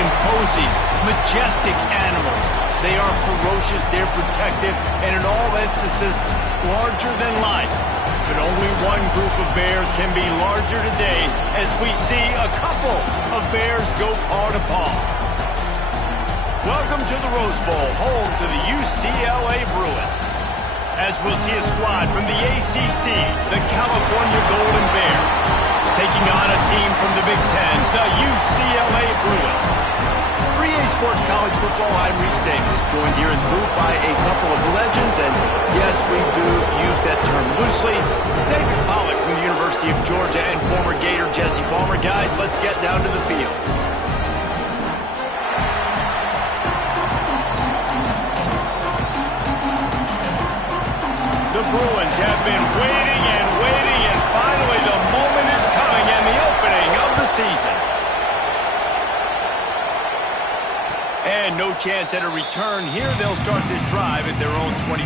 imposing, majestic animals. They are ferocious, they're protective, and in all instances, larger than life. But only one group of bears can be larger today as we see a couple of bears go paw to paw. Welcome to the Rose Bowl, home to the UCLA Bruins. As we'll see a squad from the ACC, the California Golden Bears, taking on a team from the Big Ten, the UCLA Bruins. 3A Sports College Football, I'm Reese Davis, joined here in the booth by a couple of legends, and yes, we do use that term loosely. David Pollack from the University of Georgia and former Gator Jesse Palmer. Guys, let's get down to the field. The Bruins have been waiting and waiting, and finally the moment is coming and the opening of the season. And no chance at a return here. They'll start this drive at their own 25.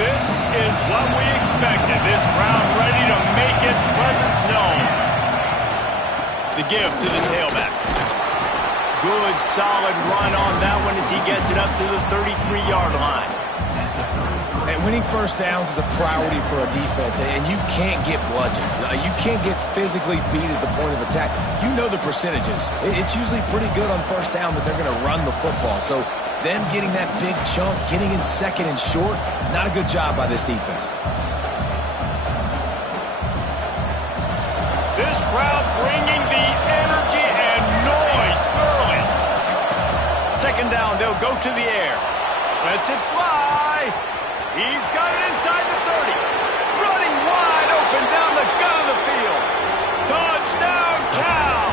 This is what we expected. This crowd ready to make its presence known. The give to the tailback. Good, solid run on that one as he gets it up to the 33-yard line. And winning first downs is a priority for a defense, and you can't get bludgeoned. You can't get physically beat at the point of attack. You know the percentages. It's usually pretty good on first down that they're going to run the football. So them getting that big chunk, getting in second and short, not a good job by this defense. This crowd bringing the energy and noise early. Second down, they'll go to the air. Lets it fly. He's got it inside the 30. Running wide open down the gut of the field. Touchdown, Cal.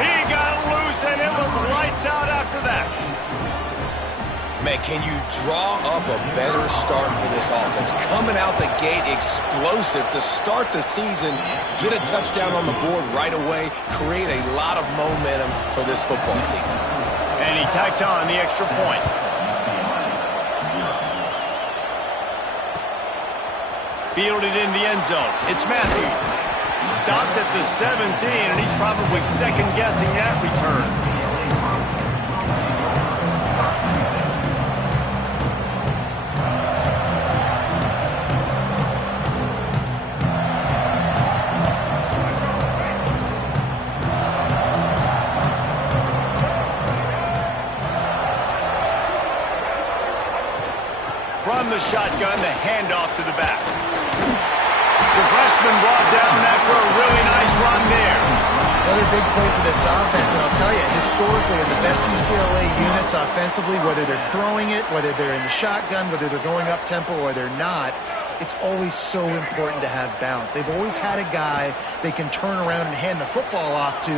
He got loose, and it was lights out after that. Man, can you draw up a better start for this offense? Coming out the gate explosive to start the season, get a touchdown on the board right away, create a lot of momentum for this football season. And he tacked on the extra point. Fielded in the end zone. It's Matthews. Stopped at the 17, and he's probably second-guessing that return. From the shotgun, the handoff to the back. The freshman brought down after a really nice run there. Another big play for this offense, and I'll tell you, historically, in the best UCLA units offensively, whether they're throwing it, whether they're in the shotgun, whether they're going up-tempo or they're not, it's always so important to have balance. They've always had a guy they can turn around and hand the football off to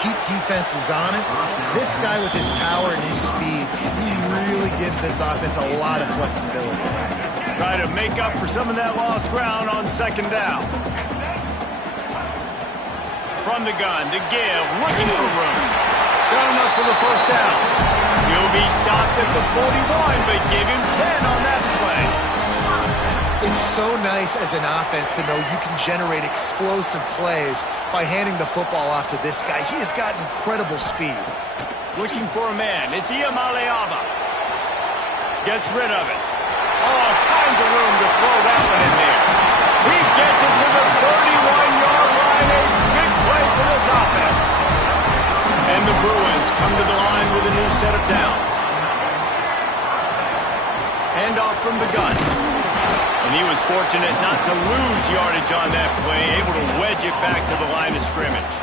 keep defenses honest. This guy with his power and his speed, he really gives this offense a lot of flexibility. Try to make up for some of that lost ground on second down. From the gun to give, looking for room. Got enough for the first down. He'll be stopped at the 41, but give him 10 on that play. It's so nice as an offense to know you can generate explosive plays by handing the football off to this guy. He has got incredible speed. Looking for a man. It's Iamaleava. Gets rid of it. All kinds of room to throw that one in there. He gets it to the 31-yard line. A big play for this offense. And the Bruins come to the line with a new set of downs. Handoff from the gun. And he was fortunate not to lose yardage on that play, able to wedge it back to the line of scrimmage.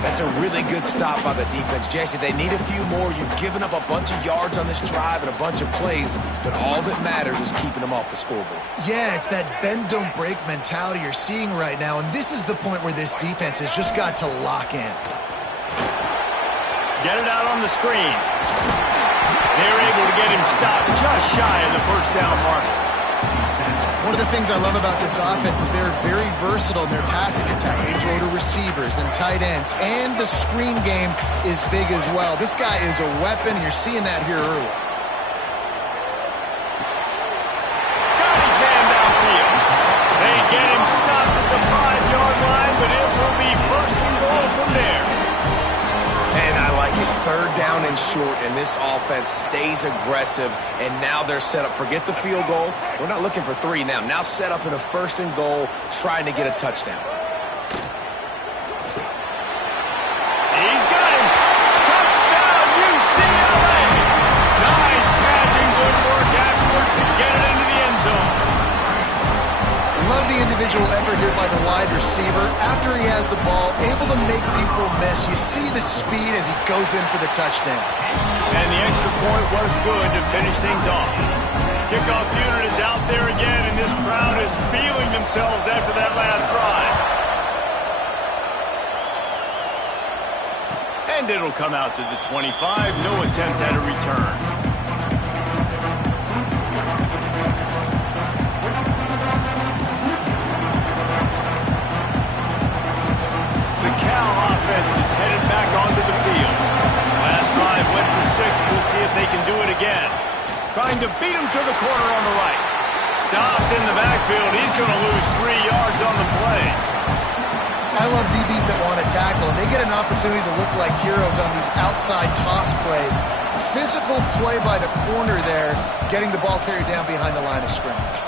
That's a really good stop by the defense. Jesse, they need a few more. You've given up a bunch of yards on this drive and a bunch of plays, but all that matters is keeping them off the scoreboard. Yeah, it's that bend-don't-break mentality you're seeing right now, and this is the point where this defense has just got to lock in. Get it out on the screen. They're able to get him stopped just shy of the first down marker. One of the things I love about this offense is they're very versatile in their passing attack. They throw to receivers and tight ends, and the screen game is big as well. This guy is a weapon, and you're seeing that here early. Got his man downfield. They get him stopped at the 5-yard line, but it will be first and goal from there. And I like it. Third down and short, and this offense stays aggressive, and now they're set up. Forget the field goal. We're not looking for 3 now. Now set up in a first and goal, trying to get a touchdown. He's got him. Touchdown, UCLA. Nice catch and good work afterwards to get it into the end zone. Love the individual effort here by the wide receiver. After he has the ball, able to make people miss. You see the speed as he goes in for the touchdown. And the extra point was good to finish things off. Kickoff unit is out there again, and this crowd is feeling themselves after that last drive. And it'll come out to the 25. No attempt at a return. The Cal offense is headed back onto the field. Last drive went for 6. We'll see if they can do it again. Trying to beat him to the corner on the right. Stopped in the backfield. He's going to lose 3 yards on the play. I love DBs that want to tackle, and they get an opportunity to look like heroes on these outside toss plays. Physical play by the corner there, getting the ball carried down behind the line of scrimmage.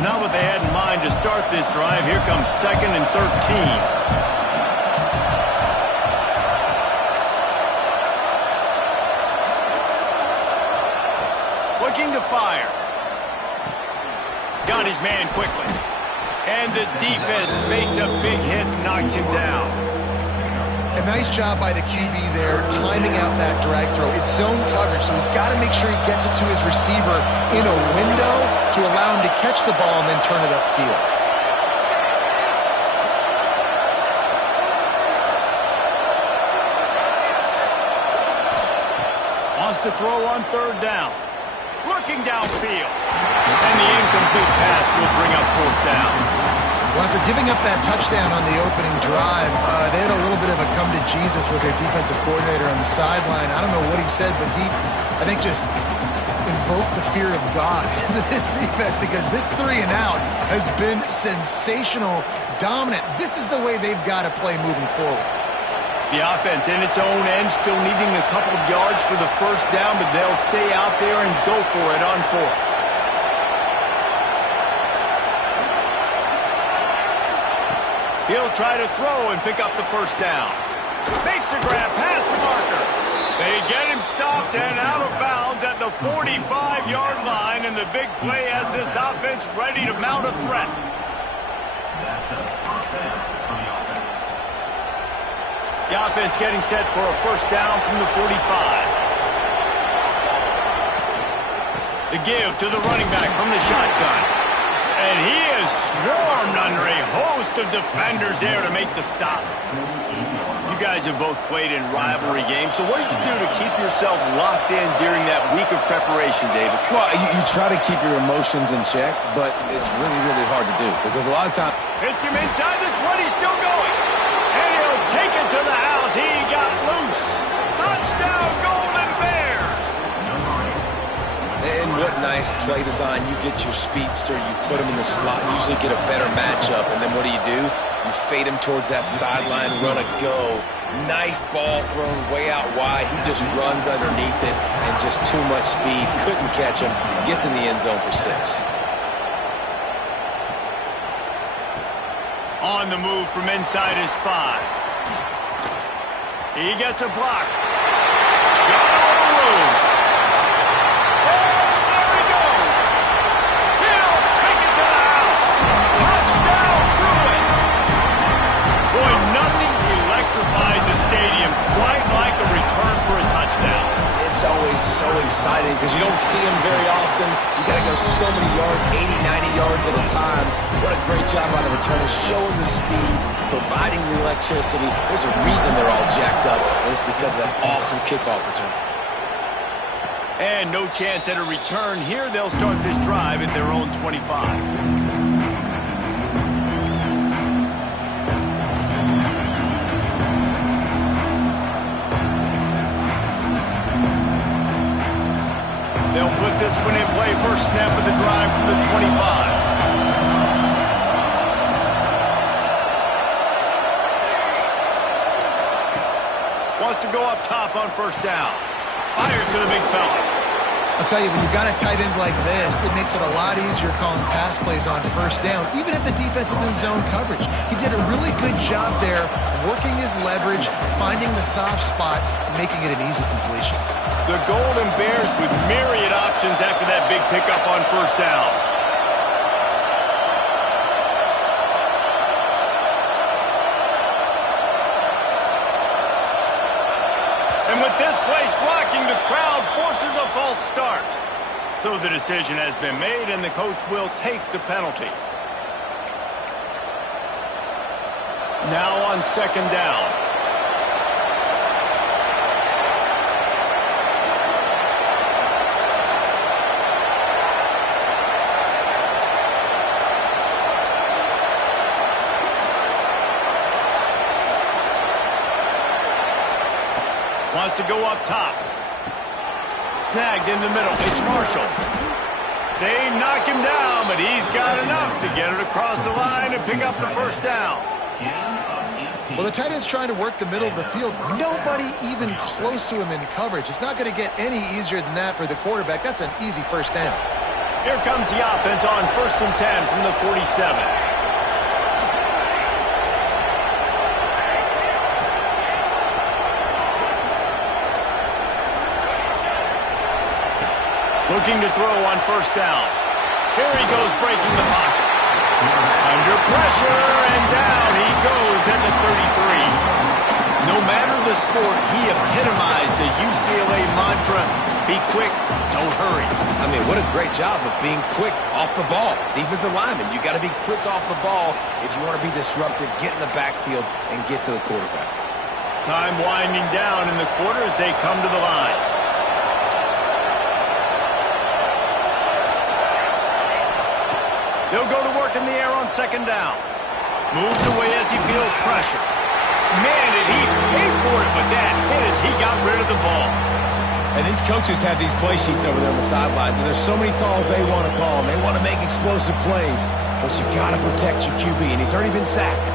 Not what they had in mind to start this drive. Here comes 2nd and 13. Looking to fire. Got his man quickly. And the defense makes a big hit and knocks him down. A nice job by the QB there, timing out that drag throw. It's zone coverage, so he's got to make sure he gets it to his receiver in a window to allow him to catch the ball and then turn it upfield. Wants to throw on 3rd down. Looking downfield. And the incomplete pass will bring up 4th down. Well, after giving up that touchdown on the opening drive, they had a little bit of a come to Jesus with their defensive coordinator on the sideline. I don't know what he said, but he, I think, just invoked the fear of God into this defense, because this 3 and out has been sensational, dominant. This is the way they've got to play moving forward. The offense in its own end still needing a couple of yards for the first down, but they'll stay out there and go for it on 4th. He'll try to throw and pick up the first down. Makes a grab past the marker. They get him stopped and out of bounds at the 45-yard line, and the big play has this offense ready to mount a threat. The offense getting set for a first down from the 45. The give to the running back from the shotgun. And he is swarmed under a host of defenders there to make the stop. You guys have both played in rivalry games, so what did you do to keep yourself locked in during that week of preparation, David? Well, you try to keep your emotions in check, but it's really, really hard to do, because a lot of times... Hits him inside the 20, still going. And he'll take it to the house. He got loose. Touchdown, Golden Bears. And what nice play design. You get your speedster, you put him in the slot, and usually get a better matchup. And then what do? You fade him towards that sideline, run a go. Nice ball thrown way out wide. He just runs underneath it, and just too much speed. Couldn't catch him. Gets in the end zone for 6. On the move from inside his 5. He gets a block. Got all the room. And there he goes. He'll take it to the house. Touchdown, Bruins. Boy, nothing electrifies a stadium quite like a return for a touchdown. It's always so exciting because you don't see them very often. You got to go so many yards, 80, 90 yards at a time. What a great job by the returners, showing the speed, providing the electricity. There's a reason they're all jacked up, and it's because of that awesome kickoff return. And no chance at a return here. They'll start this drive at their own 25. They'll put this one in play. First snap of the drive from the 25. Wants to go up top on first down. Fires to the big fella. I'll tell you, when you've got a tight end like this, it makes it a lot easier calling pass plays on first down, even if the defense is in zone coverage. He did a really good job there, working his leverage, finding the soft spot, making it an easy completion. The Golden Bears with myriad options after that big pickup on first down. And with this place rocking, the crowd forces a false start. So the decision has been made, and the coach will take the penalty. Now on second down. Wants to go up top. Snagged in the middle. It's Marshall. They knock him down, but he's got enough to get it across the line and pick up the first down. Well, the tight end's trying to work the middle of the field. Nobody even close to him in coverage. It's not going to get any easier than that for the quarterback. That's an easy first down. Here comes the offense on 1st and 10 from the 47. Looking to throw on first down. Here he goes, breaking the pocket. Under pressure, and down he goes at the 33. No matter the sport, he epitomized the UCLA mantra, be quick, don't hurry. I mean, what a great job of being quick off the ball. Defensive lineman, you got to be quick off the ball if you want to be disruptive, get in the backfield, and get to the quarterback. Time winding down in the quarter as they come to the line. They'll go to work in the air on second down. Moves away as he feels pressure. Man, did he pay for it, but that hit as he got rid of the ball. And these coaches have these play sheets over there on the sidelines, and there's so many calls they want to call, and they want to make explosive plays, but you got to protect your QB, and he's already been sacked.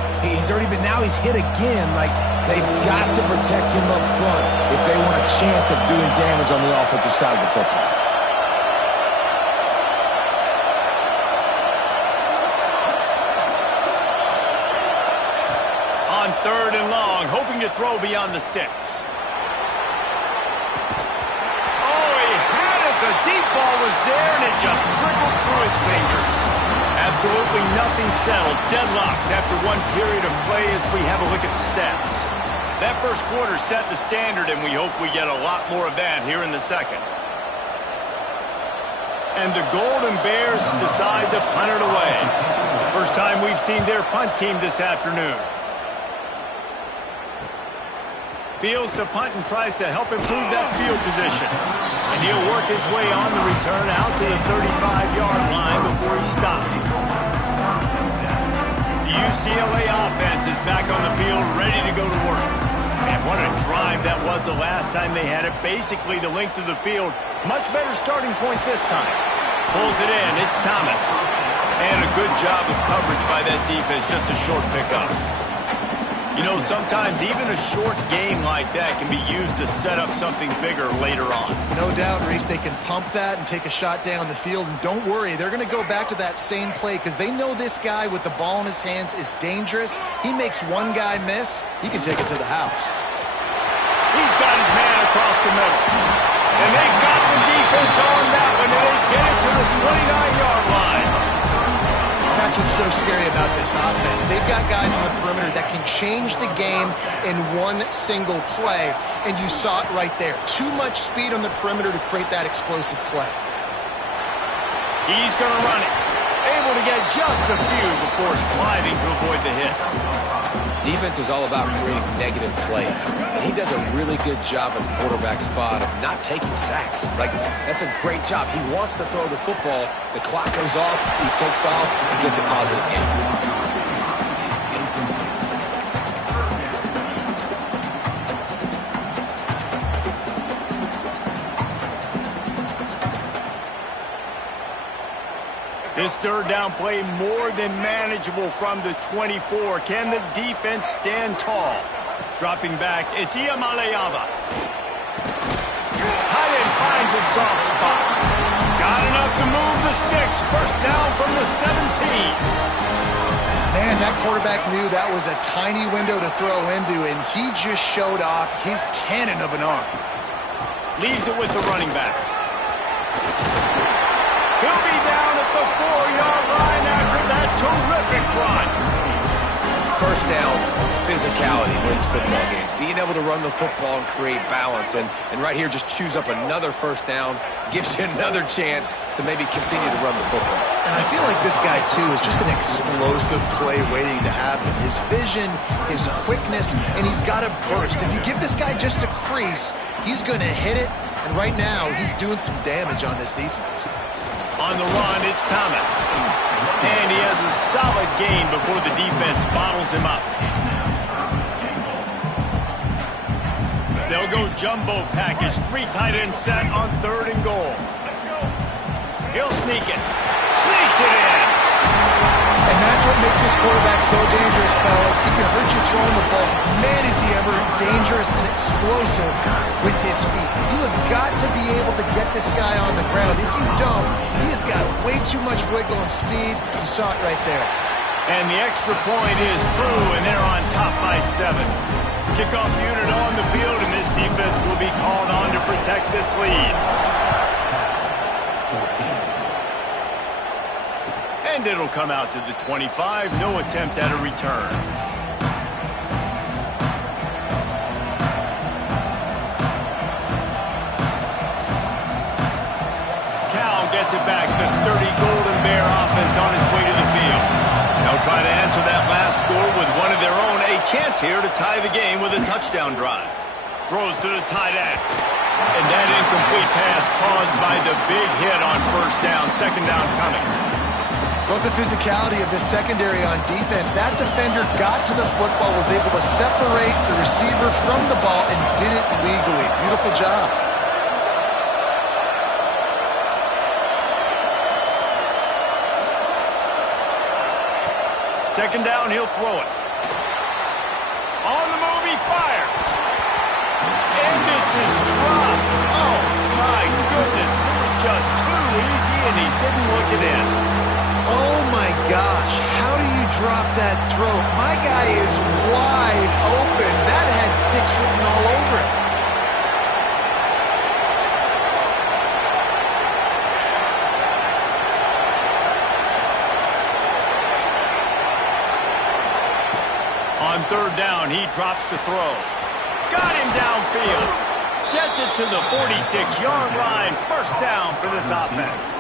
Now he's hit again. Like, they've got to protect him up front if they want a chance of doing damage on the offensive side of the football. On 3rd and long, hoping to throw beyond the sticks. Oh, he had it. The deep ball was there, and it just trickled through his fingers. Absolutely nothing settled. Deadlocked after one period of play as we have a look at the stats. That first quarter set the standard, and we hope we get a lot more of that here in the second. And the Golden Bears decide to punt it away. First time we've seen their punt team this afternoon. Fields to punt and tries to help improve that field position. And he'll work his way on the return out to the 35-yard line before he's stopped. The UCLA offense is back on the field, ready to go to work. And what a drive that was the last time they had it. Basically the length of the field. Much better starting point this time. Pulls it in. It's Thomas. And a good job of coverage by that defense. Just a short pickup. You know, sometimes even a short game like that can be used to set up something bigger later on. No doubt, Reese, they can pump that and take a shot down the field. And don't worry, they're going to go back to that same play because they know this guy with the ball in his hands is dangerous. He makes one guy miss, he can take it to the house. He's got his man across the middle. And they got the defense on that one, and they get it to the 29-yard line. That's what's so scary about this offense. They've got guys on the perimeter that can change the game in one single play, and you saw it right there. Too much speed on the perimeter to create that explosive play. He's going to run it. Able to get just a few before sliding to avoid the hit. Defense is all about creating negative plays. And he does a really good job at the quarterback spot of not taking sacks. Like, that's a great job. He wants to throw the football. The clock goes off, he takes off, and gets a positive gain. This third down play more than manageable from the 24. Can the defense stand tall? Dropping back, it's Iamaleava. Tight end finds a soft spot. Got enough to move the sticks. First down from the 17. Man, that quarterback knew that was a tiny window to throw into, and he just showed off his cannon of an arm. Leaves it with the running back. He'll be down at the 4-yard line after that terrific run. First down, physicality wins football games. Being able to run the football and create balance. And right here, just choose up another first down. Gives you another chance to maybe continue to run the football. And I feel like this guy, too, is just an explosive play waiting to happen. His vision, his quickness, and he's got a burst. If you give this guy just a crease, he's going to hit it. And right now, he's doing some damage on this defense. On the run, it's Thomas. And he has a solid gain before the defense bottles him up. They'll go jumbo package. 3 tight ends set on 3rd and goal. He'll sneak it. Sneaks it in. And that's what makes this quarterback so dangerous, fellas. He can hurt you throwing the ball. Man, is he ever dangerous and explosive with his feet. You have got to be able to get this guy on the ground. If you don't, he has got way too much wiggle and speed. You saw it right there. And the extra point is true, and they're on top by 7. Kickoff unit on the field, and this defense will be called on to protect this lead. And it'll come out to the 25. No attempt at a return. Cal gets it back. The sturdy Golden Bear offense on its way to the field. They'll try to answer that last score with one of their own. A chance here to tie the game with a touchdown drive. Throws to the tight end. And that incomplete pass caused by the big hit on first down. Second down coming. Look, the physicality of this secondary on defense. That defender got to the football, was able to separate the receiver from the ball, and did it legally. Beautiful job. Second down, he'll throw it. On the move, he fires. And this is dropped. Oh, my goodness. It was just too easy, and he didn't look it in. Oh, my gosh. How do you drop that throw? My guy is wide open. That had 6 written all over it. On third down, he drops the throw. Got him downfield. Gets it to the 46-yard line. First down for this offense.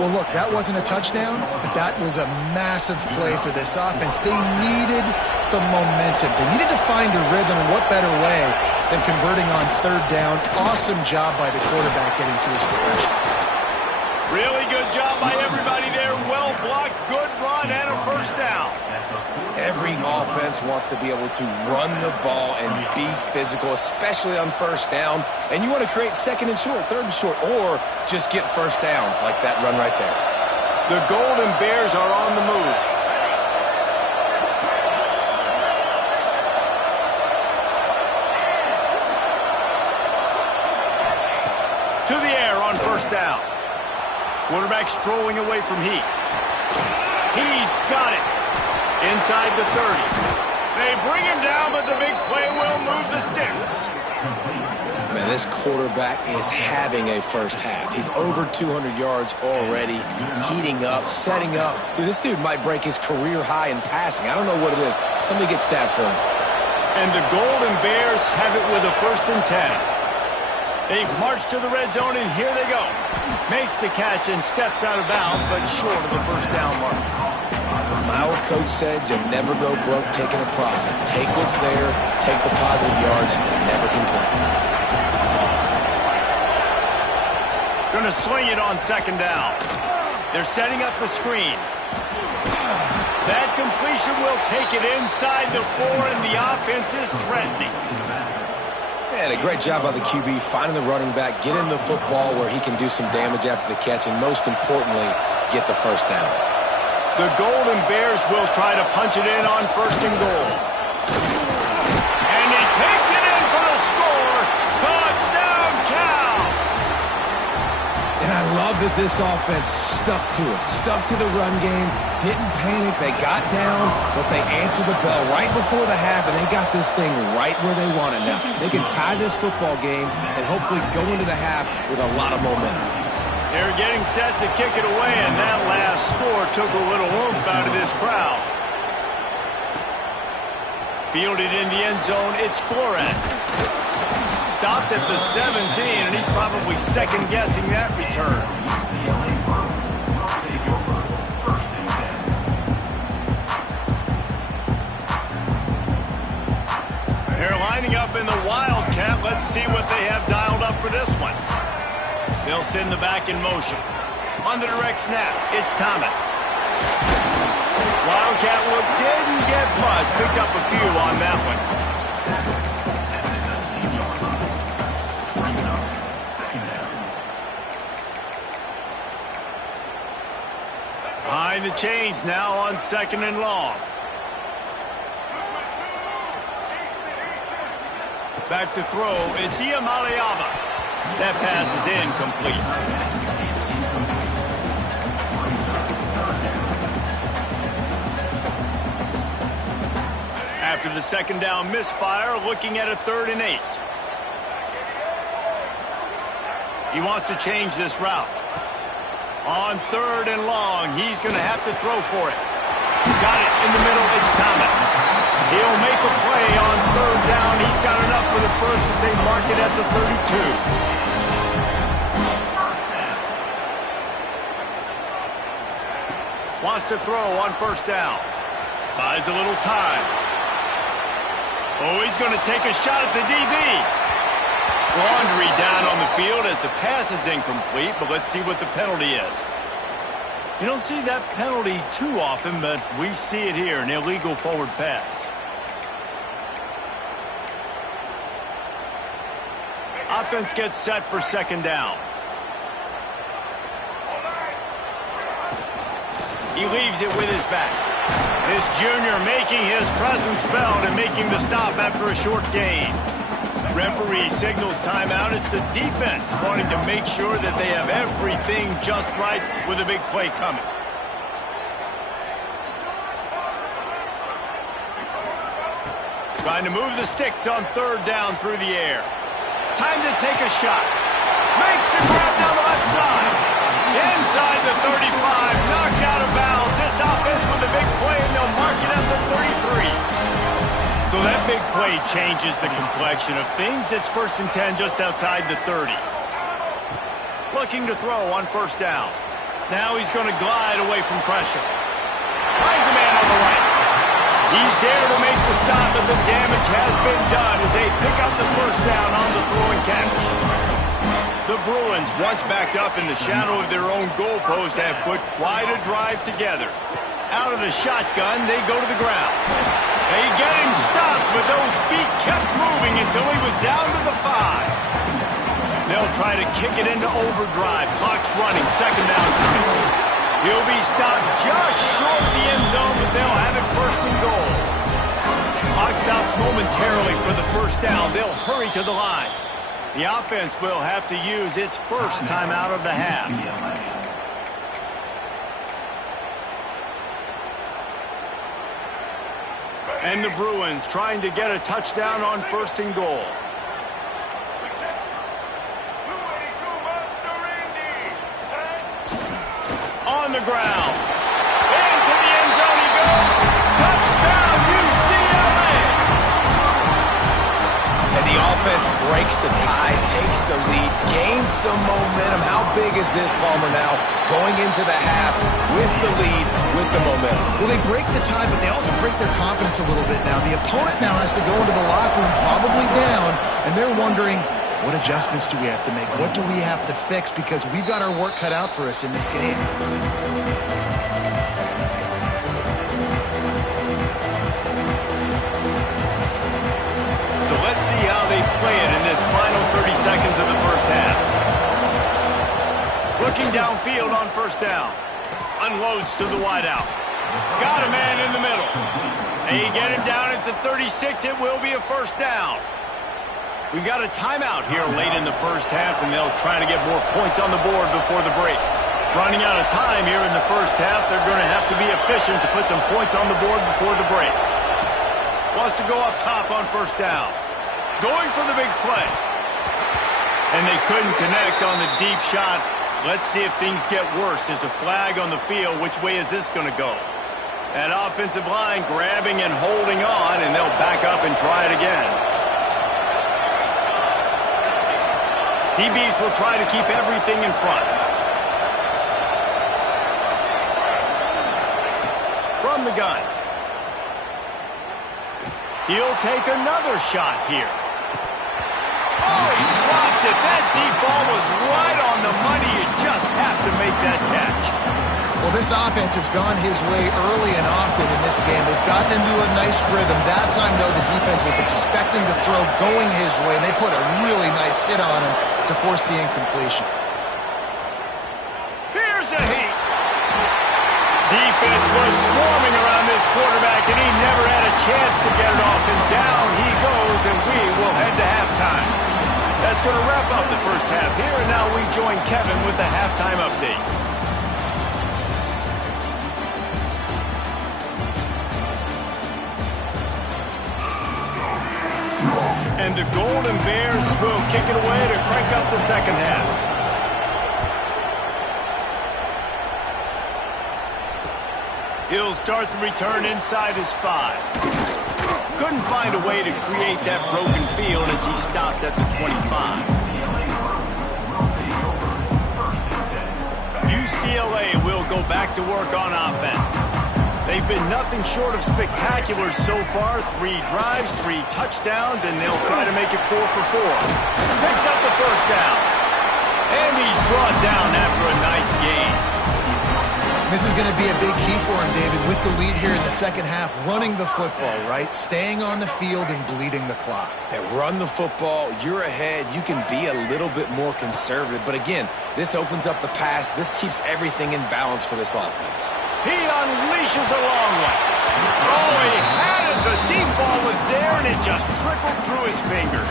Well, look, that wasn't a touchdown, but that was a massive play for this offense. They needed some momentum. They needed to find a rhythm, and what better way than converting on third down. Awesome job by the quarterback getting to his progression. Really good job by everybody there. Well blocked, good run, and a first down. Every offense wants to be able to run the ball and be physical, especially on first down. And you want to create second and short, third and short, or just get first downs like that run right there. The Golden Bears are on the move. To the air on first down. Quarterback strolling away from Heat. He's got it. Inside the 30. They bring him down, but the big play will move the sticks. Man, this quarterback is having a first half. He's over 200 yards already, heating up, setting up. Dude, this dude might break his career high in passing. I don't know what it is. Somebody get stats for him. And the Golden Bears have it with a 1st and 10. They march to the red zone, and here they go. Makes the catch and steps out of bounds, but short of the first down mark. My old coach said you'll never go broke taking a profit. Take what's there, take the positive yards, and never complain. Going to swing it on second down. They're setting up the screen. That completion will take it inside the 4, and the offense is threatening. And a great job by the QB finding the running back, getting the football where he can do some damage after the catch, and most importantly, get the first down. The Golden Bears will try to punch it in on first and goal. And he takes it in for the score. Touchdown, Cal! And I love that this offense stuck to it, stuck to the run game, didn't panic. They got down, but they answered the bell right before the half, and they got this thing right where they want it. Now, they can tie this football game and hopefully go into the half with a lot of momentum. They're getting set to kick it away, and that last score took a little oomph out of this crowd. Fielded in the end zone, it's Flores. Stopped at the 17, and he's probably second-guessing that return. They're lining up in the Wildcat. Let's see what they have dialed up for this one. They'll send the back in motion. On the direct snap, it's Thomas. Wildcat look didn't get much. Picked up a few on that one. Behind the chains now on second and long. Back to throw, it's Iamaleava. That pass is incomplete. After the second down misfire, looking at a 3rd and 8. He wants to change this route. On 3rd and long, he's going to have to throw for it. Got it in the middle, it's Thomas. He'll make a play on 3rd down. He's got enough for the first as they mark it at the 32. Wants to throw on first down. Buys a little time. Oh, he's going to take a shot at the DB. Laundry down on the field as the pass is incomplete, but let's see what the penalty is. You don't see that penalty too often, but we see it here, an illegal forward pass. Offense gets set for second down. He leaves it with his back. This junior making his presence felt and making the stop after a short gain. Referee signals timeout. It's the defense wanting to make sure that they have everything just right with a big play coming. Trying to move the sticks on 3rd down through the air. Time to take a shot. Makes the grab down the left side. Inside the 35. Knocked out of bounds. This offense with a big play, and they'll mark it at the 33. So that big play changes the complexion of things. It's 1st and 10 just outside the 30. Looking to throw on first down. Now he's going to glide away from pressure. Finds a man on the right. He's there to make the stop, but the damage has been done as they pick up the first down on the throwing catch. The Bruins, once backed up in the shadow of their own goalpost, have put quite a drive together. Out of the shotgun, they go to the ground. They get him stopped, but those feet kept moving until he was down to the 5. They'll try to kick it into overdrive. Clock's running, second down. He'll be stopped just short of the end zone, but they'll have it 1st and goal. Clock stops momentarily for the first down. They'll hurry to the line. The offense will have to use its first timeout of the half. And the Bruins trying to get a touchdown on 1st and goal. On the ground. Into the end zone he goes. Touchdown, UCLA! And the offense breaks the tie, takes the lead, gains some momentum. How big is this, Palmer, now? Going into the half with the lead, with the momentum. Well, they break the tie, but they also break their confidence a little bit now. The opponent now has to go into the locker room probably down, and they're wondering, what adjustments do we have to make? What do we have to fix? Because we've got our work cut out for us in this game. So let's see how they play it in this final 30 seconds of the first half. Looking downfield on first down. Unloads to the wideout. Got a man in the middle. They get him down at the 36. It will be a first down. We've got a timeout here late in the first half, and they'll try to get more points on the board before the break. Running out of time here in the first half, they're going to have to be efficient to put some points on the board before the break. Wants to go up top on first down. Going for the big play. And they couldn't connect on the deep shot. Let's see if things get worse. There's a flag on the field. Which way is this going to go? That offensive line grabbing and holding on, and they'll back up and try it again. DBs will try to keep everything in front. From the gun. He'll take another shot here. Oh, he dropped it. That deep ball was right on the money. You just have to make that catch. Well, this offense has gone his way early and often in this game. They've gotten into a nice rhythm. That time, though, the defense was expecting the throw going his way, and they put a really nice hit on him to force the incompletion. Here's a heat. Defense was swarming around this quarterback, and he never had a chance to get it off. And down he goes, and we will head to halftime. That's going to wrap up the first half here, and now we join Kevin with the halftime update. And the Golden Bears will kick it away to crank up the second half. He'll start the return inside his 5. Couldn't find a way to create that broken field as he stopped at the 25. UCLA will go back to work on offense. They've been nothing short of spectacular so far. 3 drives, 3 touchdowns, and they'll try to make it 4 for 4. Picks up the first down. And he's brought down after a nice gain. This is going to be a big key for him, David, with the lead here in the second half, running the football, right? Staying on the field and bleeding the clock. Yeah, run the football, you're ahead, you can be a little bit more conservative. But again, this opens up the pass. This keeps everything in balance for this offense. He unleashes a long one. Oh, he had it. The deep ball was there, and it just trickled through his fingers.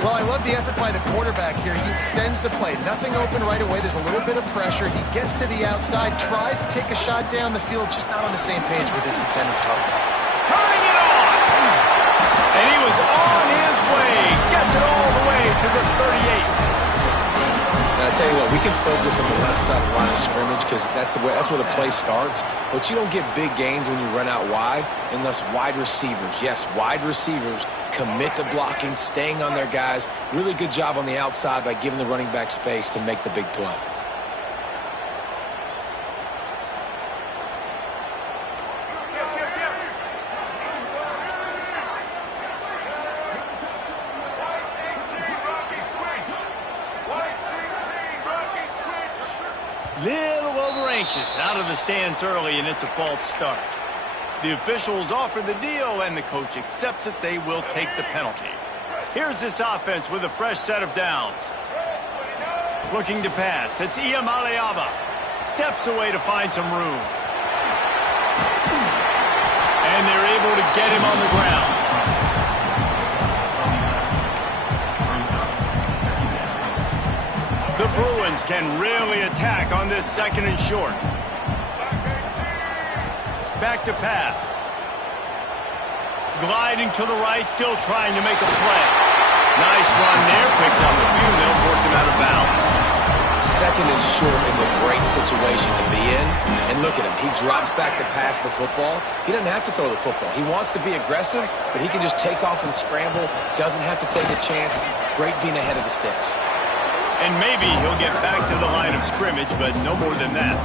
Well, I love the effort by the quarterback here. He extends the play. Nothing open right away. There's a little bit of pressure. He gets to the outside, tries to take a shot down the field, just not on the same page with his intended target. Turning it on! And he was on his way. Gets it all the way to the 38. And I tell you what, we can focus on the left side of the line of scrimmage because that's where the play starts. But you don't get big gains when you run out wide unless wide receivers, yes, wide receivers, commit to blocking, staying on their guys. Really good job on the outside by giving the running back space to make the big play. Little over anxious out of the stands early, and it's a false start. The officials offer the deal, and the coach accepts it. They will take the penalty. Here's this offense with a fresh set of downs. Looking to pass. It's Iamaleava. Steps away to find some room. And they're able to get him on the ground. The Bruins can really attack on this second and short. Back to pass. Gliding to the right, still trying to make a play. Nice run there, picks up a few, and they'll force him out of bounds. Second and short is a great situation to be in. And look at him. He drops back to pass the football. He doesn't have to throw the football. He wants to be aggressive, but he can just take off and scramble. Doesn't have to take a chance. Great being ahead of the sticks. And maybe he'll get back to the line of scrimmage, but no more than that.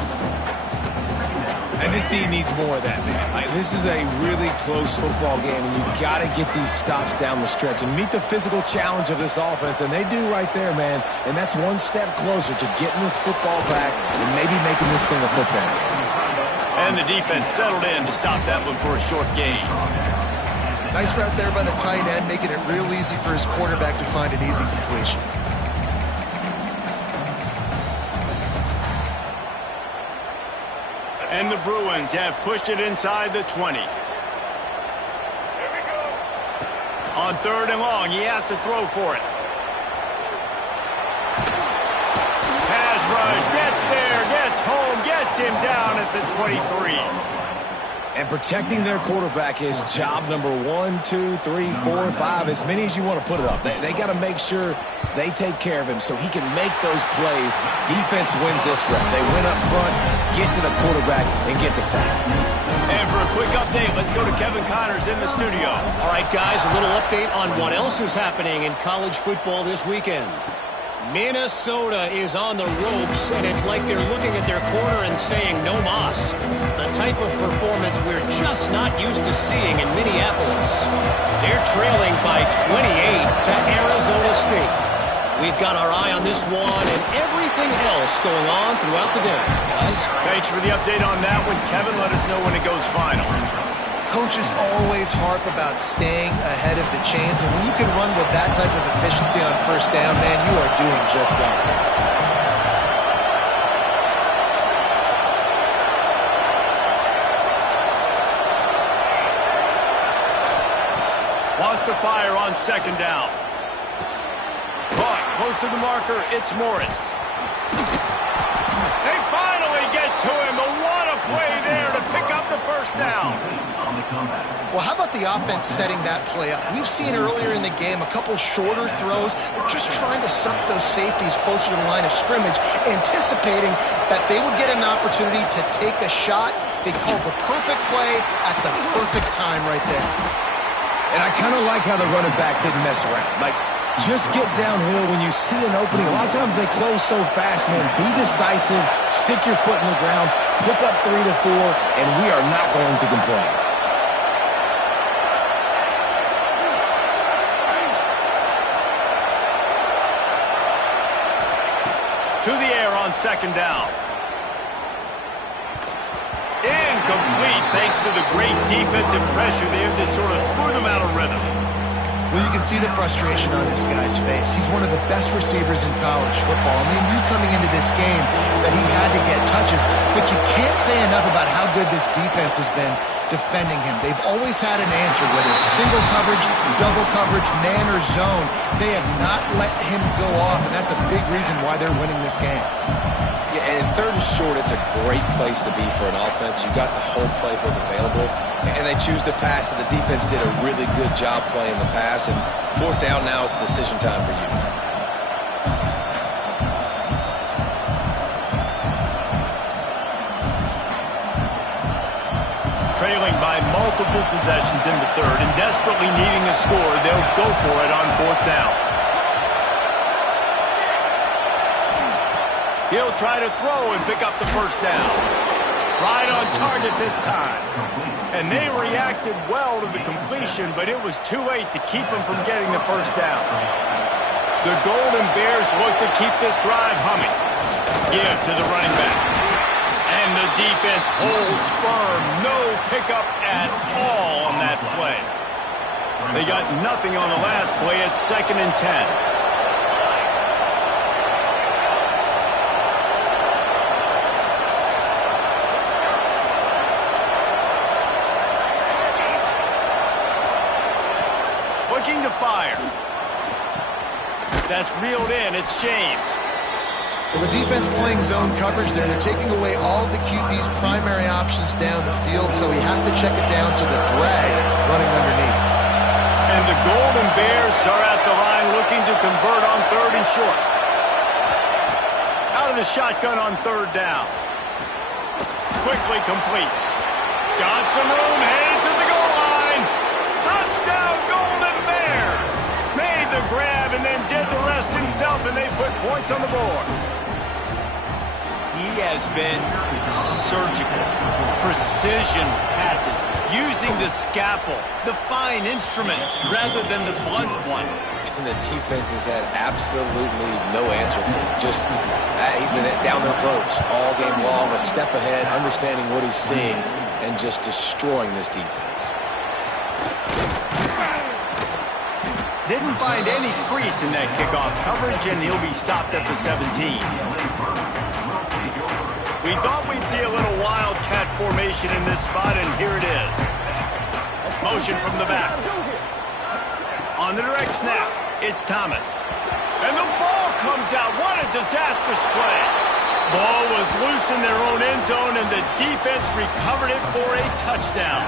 And this team needs more of that, man. This is a really close football game, and you've got to get these stops down the stretch and meet the physical challenge of this offense, and they do right there, man. And that's one step closer to getting this football back and maybe making this thing a football game. And the defense settled in to stop that one for a short gain. Nice route there by the tight end, making it real easy for his quarterback to find an easy completion. And the Bruins have pushed it inside the 20. On 3rd and long, he has to throw for it. Pass rush, gets there, gets home, gets him down at the 23. And protecting their quarterback is job number 1, 2, 3, 4, 5, as many as you want to put it up. They got to make sure they take care of him so he can make those plays. Defense wins this rep. They win up front, get to the quarterback, and get the sack. And for a quick update, let's go to Kevin Connors in the studio. All right, guys, a little update on what else is happening in college football this weekend. Minnesota is on the ropes, and it's like they're looking at their corner and saying, no mas. The type of performance we're just not used to seeing in Minneapolis. They're trailing by 28 to Arizona State. We've got our eye on this one and everything else going on throughout the day, guys. Thanks for the update on that one, Kevin. Let us know when it goes final. Coaches always harp about staying ahead of the chains, and when you can run with that type of efficiency on first down, man, you are doing just that. Wants to fire on 2nd down. But close to the marker, it's Morris. They finally get to him. What a play there to pick up the first down. Well, how about the offense setting that play up? We've seen earlier in the game a couple shorter throws. They're just trying to suck those safeties closer to the line of scrimmage, anticipating that they would get an opportunity to take a shot. They called the perfect play at the perfect time right there. And I kind of like how the running back didn't mess around. Just get downhill when you see an opening. A lot of times they close so fast, man. Be decisive, stick your foot in the ground, pick up 3 to 4, and we are not going to complain. To the air on 2nd down. Incomplete thanks to the great defensive pressure there that sort of threw them out of rhythm. Well, you can see the frustration on this guy's face. He's one of the best receivers in college football. I mean, you coming into this game that he had to get touches, but you can't say enough about how good this defense has been defending him. They've always had an answer, whether it's single coverage, double coverage, man or zone. They have not let him go off, and that's a big reason why they're winning this game. Yeah, and 3rd and short, it's a great place to be for an offense. You've got the whole playbook available, and they choose to pass, and the defense did a really good job playing the pass, and 4th down now, it's decision time for you. Trailing by multiple possessions in the 3rd and desperately needing a score, they'll go for it on 4th down. He'll try to throw and pick up the first down. Right on target this time. And they reacted well to the completion, but it was too late to keep him from getting the first down. The Golden Bears look to keep this drive humming. Give to the running back. And the defense holds firm. No pickup at all on that play. They got nothing on the last play. It's 2nd and 10. Looking to fire. That's reeled in. It's James. Well, the defense playing zone coverage there. They're taking away all of the QB's primary options down the field, so he has to check it down to the drag running underneath. And the Golden Bears are at the line looking to convert on 3rd and short. Out of the shotgun on 3rd down. Quickly complete. Got some room, headed to the goal line. Touchdown, Golden Bears. Made the grab and then did the rest himself, and they put points on the board. He has been surgical, precision passes, using the scalpel, the fine instrument, rather than the blunt one. And the defense has had absolutely no answer for him. Just, he's been down their throats all game long, a step ahead, understanding what he's seeing, and just destroying this defense. Didn't find any crease in that kickoff coverage, and he'll be stopped at the 17. We thought we'd see a little wildcat formation in this spot, and here it is. Motion from the back. On the direct snap, it's Thomas. And the ball comes out. What a disastrous play. Ball was loose in their own end zone, and the defense recovered it for a touchdown.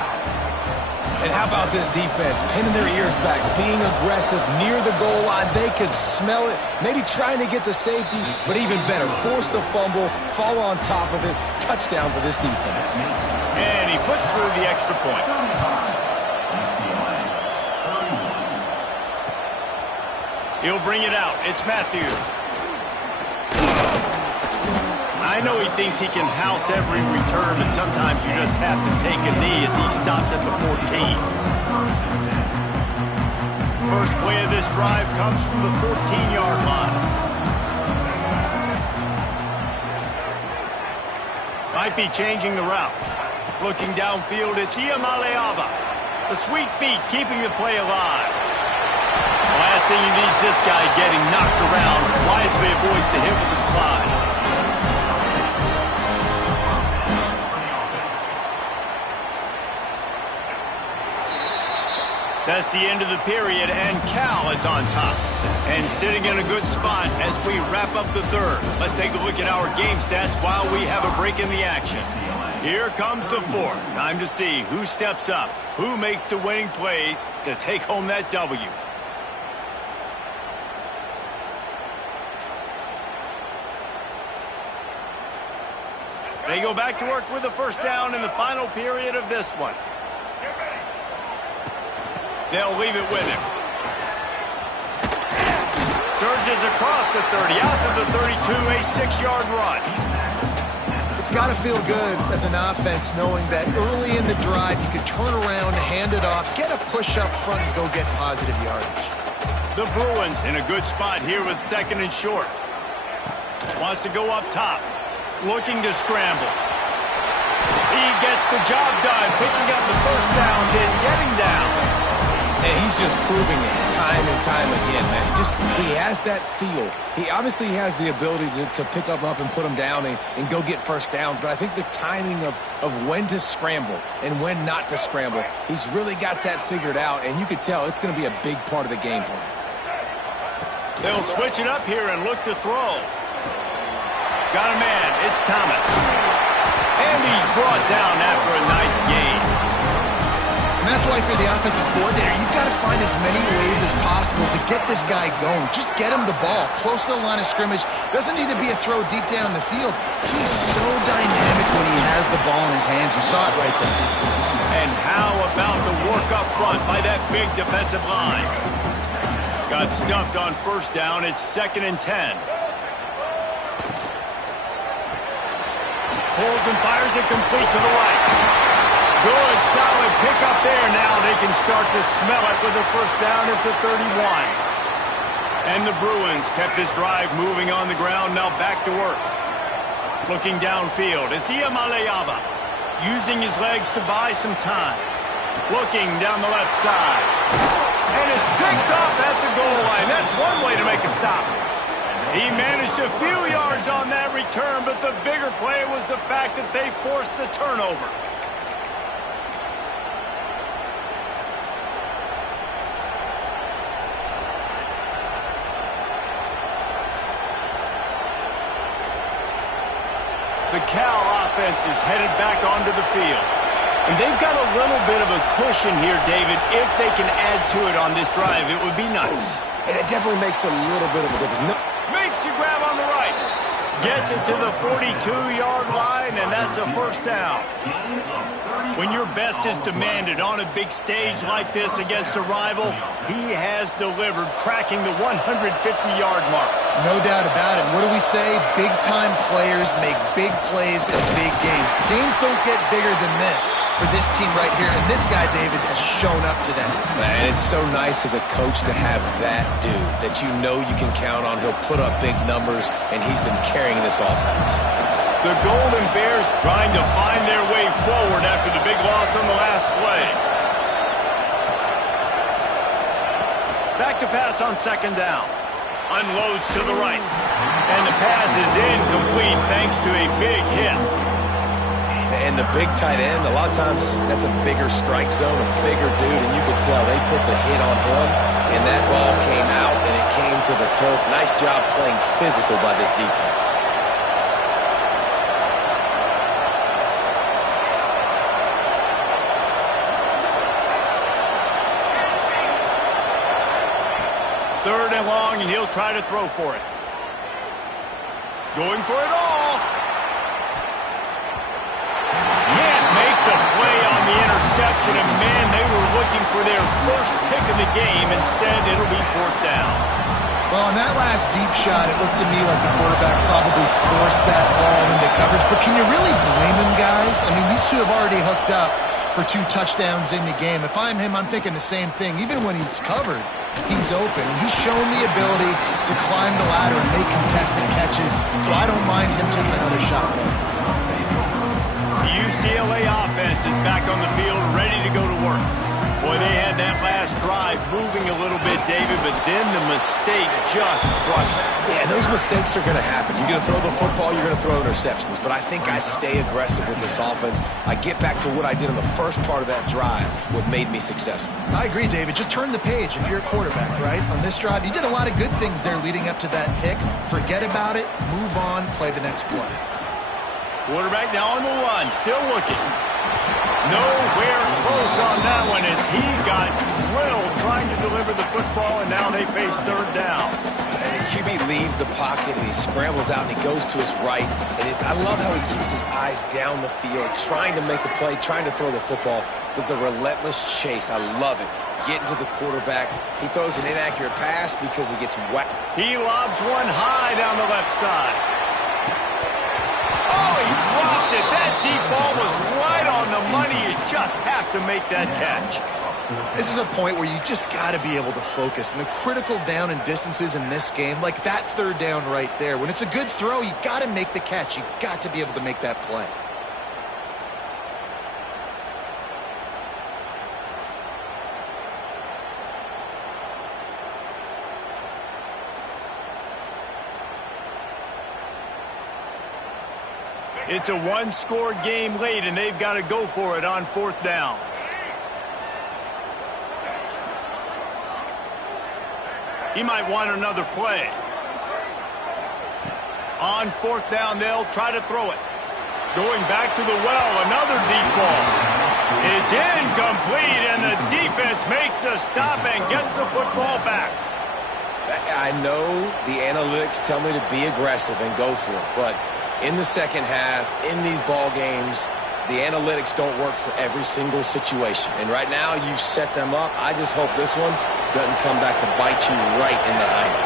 And how about this defense? Pinning their ears back, being aggressive near the goal line. They could smell it, maybe trying to get the safety, but even better, force the fumble, fall on top of it. Touchdown for this defense. And he puts through the extra point. He'll bring it out. It's Matthews. I know he thinks he can house every return, but sometimes you just have to take a knee as he stopped at the 14. First play of this drive comes from the 14-yard line. Might be changing the route. Looking downfield, it's Iamaleava. The sweet feet keeping the play alive. The last thing he needs this guy getting knocked around. Wisely avoids the hit with the slide. That's the end of the period, and Cal is on top. And sitting in a good spot as we wrap up the third. Let's take a look at our game stats while we have a break in the action. Here comes the fourth. Time to see who steps up, who makes the winning plays to take home that W. They go back to work with the first down in the final period of this one. They'll leave it with him. Surges across the 30, out to the 32, a 6-yard run. It's got to feel good as an offense knowing that early in the drive you can turn around, hand it off, get a push up front, and go get positive yardage. The Bruins in a good spot here with second and short. Wants to go up top, looking to scramble. He gets the job done, picking up the first down, then getting down. And he's just proving it time and time again, man. He has that feel. He obviously has the ability to pick up and put them down and go get first downs. But I think the timing of when to scramble and when not to scramble, he's really got that figured out. And you could tell it's going to be a big part of the game plan. They'll switch it up here and look to throw. Got a man. It's Thomas. And he's brought down after a nice gain. And that's why, if you're the offensive coordinator, you've got to find as many ways as possible to get this guy going. Just get him the ball close to the line of scrimmage. Doesn't need to be a throw deep down the field. He's so dynamic when he has the ball in his hands. You saw it right there. And how about the work up front by that big defensive line? Got stuffed on first down. It's 2nd and 10. Pulls and fires it complete to the right. Good, solid pickup there. Now they can start to smell it with a first down at the 31. And the Bruins kept this drive moving on the ground. Now back to work. Looking downfield. It's Iamaleava using his legs to buy some time. Looking down the left side. And it's picked off at the goal line. That's one way to make a stop. He managed a few yards on that return, but the bigger play was the fact that they forced the turnover. The Cal offense is headed back onto the field. And they've got a little bit of a cushion here, David. If they can add to it on this drive, it would be nice. And it definitely makes a little bit of a difference. Makes the grab on the right. Gets it to the 42-yard line, and that's a first down. When your best is demanded on a big stage like this against a rival, he has delivered, cracking the 150-yard mark. No doubt about it. What do we say? Big-time players make big plays in big games. The games don't get bigger than this for this team right here, and this guy, David, has shown up today. And it's so nice as a coach to have that dude that you know you can count on. He'll put up big numbers, and he's been carrying this offense. The Golden Bears trying to find their way forward after the big loss on the last play. Back to pass on second down. Unloads to the right. And the pass is incomplete thanks to a big hit. And the big tight end, a lot of times that's a bigger strike zone, a bigger dude, and you could tell they put the hit on him, and that ball came out, and it came to the turf. Nice job playing physical by this defense. Third and long, and he'll try to throw for it. Going for it all. Can't make the play on the interception, and man, they were looking for their first pick of the game. Instead, it'll be fourth down. Well, on that last deep shot, it looked to me like the quarterback probably forced that ball into coverage. But can you really blame him, guys? I mean, these two have already hooked up for 2 touchdowns in the game. If I'm him, I'm thinking the same thing. Even when he's covered, he's open. He's shown the ability to climb the ladder and make contested catches, so I don't mind him taking another shot there. The UCLA offense is back on the field, ready to go to work. Boy, they had that last drive moving a little bit, David, but then the mistake just crushed it. Yeah, those mistakes are going to happen. You're going to throw the football, you're going to throw interceptions. But I think I stay aggressive with this offense. I get back to what I did in the first part of that drive, what made me successful. I agree, David. Just turn the page if you're a quarterback, right? On this drive, you did a lot of good things there leading up to that pick. Forget about it, move on, play the next play. Quarterback now on the run, still looking. Nowhere close on that one as he got drilled trying to deliver the football, and now they face third down. And the QB leaves the pocket, and he scrambles out, and he goes to his right. And I love how he keeps his eyes down the field, trying to make a play, trying to throw the football with the relentless chase. I love it. Getting to the quarterback. He throws an inaccurate pass because he gets whacked. He lobs one high down the left side. Oh, he dropped it. That deep ball was right on the money. You just have to make that catch. This is a point where you just got to be able to focus. And the critical down and distances in this game, like that third down right there, when it's a good throw, you got to make the catch. You got to be able to make that play. It's a one-score game late, and they've got to go for it on fourth down. He might want another play. On fourth down, they'll try to throw it. Going back to the well, another deep ball. It's incomplete, and the defense makes a stop and gets the football back. I know the analytics tell me to be aggressive and go for it, but in the second half, in these ball games, the analytics don't work for every single situation. And right now, you've set them up. I just hope this one doesn't come back to bite you right in the hiney.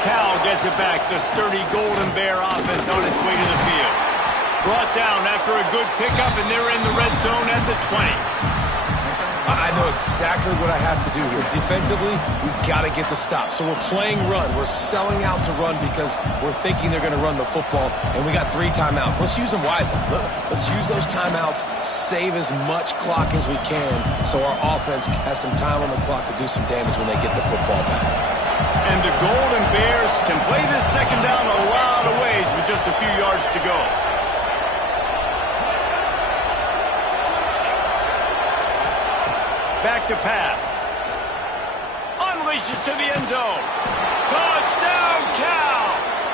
Cal gets it back. The sturdy Golden Bear offense on its way to the field. Brought down after a good pickup, and they're in the red zone at the 20. I know exactly what I have to do here. Defensively, we've got to get the stop. So we're playing run. We're selling out to run because we're thinking they're going to run the football, and we got 3 timeouts. Let's use them wisely. Let's use those timeouts, save as much clock as we can so our offense has some time on the clock to do some damage when they get the football back. And the Golden Bears can play this second down a lot of ways with just a few yards to go. Back to pass. Unleashes to the end zone. Touchdown, Cal!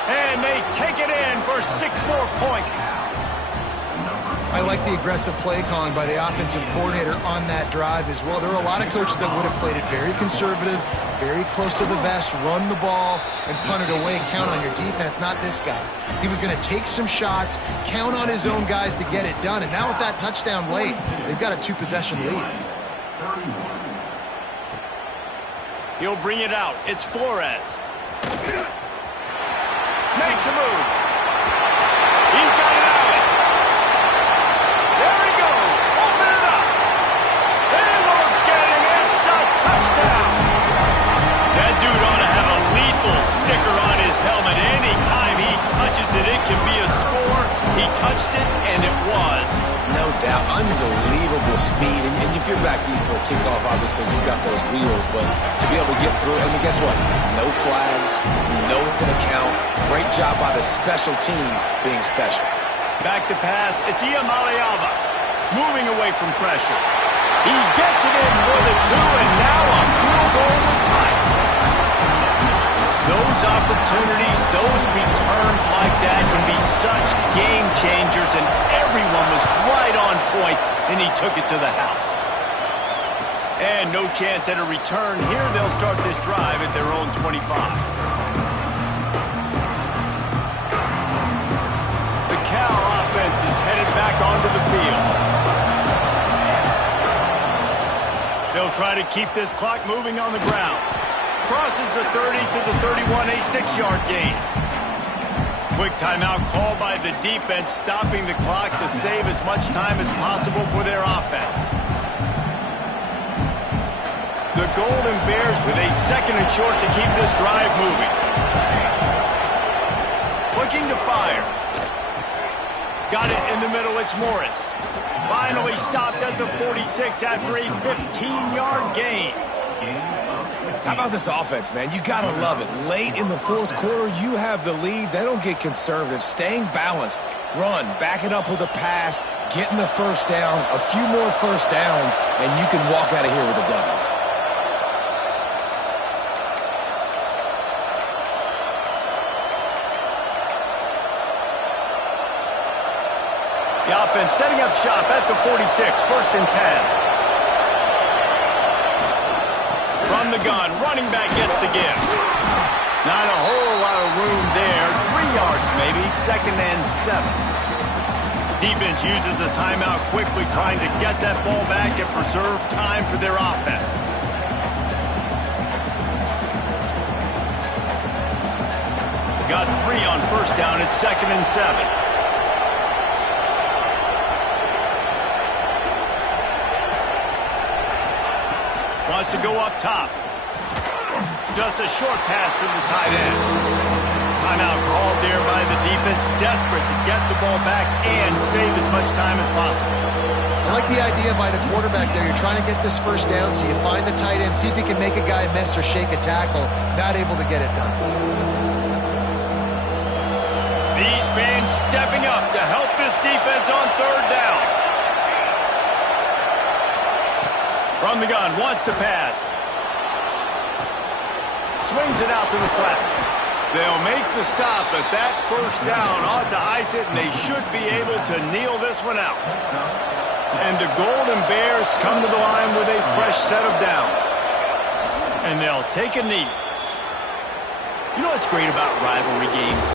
And they take it in for 6 more points. I like the aggressive play calling by the offensive coordinator on that drive as well. There are a lot of coaches that would have played it very conservative, very close to the vest, run the ball, and punt it away. Count on your defense, not this guy. He was going to take some shots, count on his own guys to get it done. And now with that touchdown late, they've got a 2-possession lead. He'll bring it out. It's Flores. Makes a move. He's got it out. There he goes. Open it up. And look at him. It's a touchdown. That dude ought to have a lethal sticker on his helmet. Anytime he touches it, it can be a score. He touched it, and it was. No doubt. Unbelievable speed. And if you're back deep for a kickoff, obviously you've got those wheels. But to be able to get through, and guess what? No flags. You know it's going to count. Great job by the special teams being special. Back to pass. It's Iamaleava moving away from pressure. He gets it in for the 2, and now a field goal to tie it. Those opportunities, those returns like that can be such game changers, and everyone was right on point, and he took it to the house. And no chance at a return here. They'll start this drive at their own 25. The Cal offense is headed back onto the field. They'll try to keep this clock moving on the ground. Crosses the 30 to the 31, a 6-yard gain. Quick timeout called by the defense, stopping the clock to save as much time as possible for their offense. The Golden Bears with a 2nd and short to keep this drive moving. Looking to fire. Got it in the middle, it's Morris. Finally stopped at the 46 after a 15-yard gain. How about this offense, man? You got to love it. Late in the 4th quarter, you have the lead. They don't get conservative. Staying balanced. Run. Back it up with a pass. Getting the first down. A few more first downs, and you can walk out of here with a W. The offense setting up shop at the 46, 1st and 10. From the gun, running back gets the give. Not a whole lot of room there. 3 yards maybe, 2nd and 7. Defense uses a timeout quickly, trying to get that ball back and preserve time for their offense. Got 3 on 1st down. It's 2nd and 7. Wants to go up top. Just a short pass to the tight end. Timeout called there by the defense, desperate to get the ball back and save as much time as possible. I like the idea by the quarterback there. You're trying to get this 1st down, so you find the tight end, see if he can make a guy miss or shake a tackle. Not able to get it done. These fans stepping up to help this defense on 3rd down. From the gun, wants to pass. Swings it out to the flat. They'll make the stop, but that 1st down ought to ice it, and they should be able to kneel this one out. And the Golden Bears come to the line with a fresh set of downs. And they'll take a knee. You know what's great about rivalry games?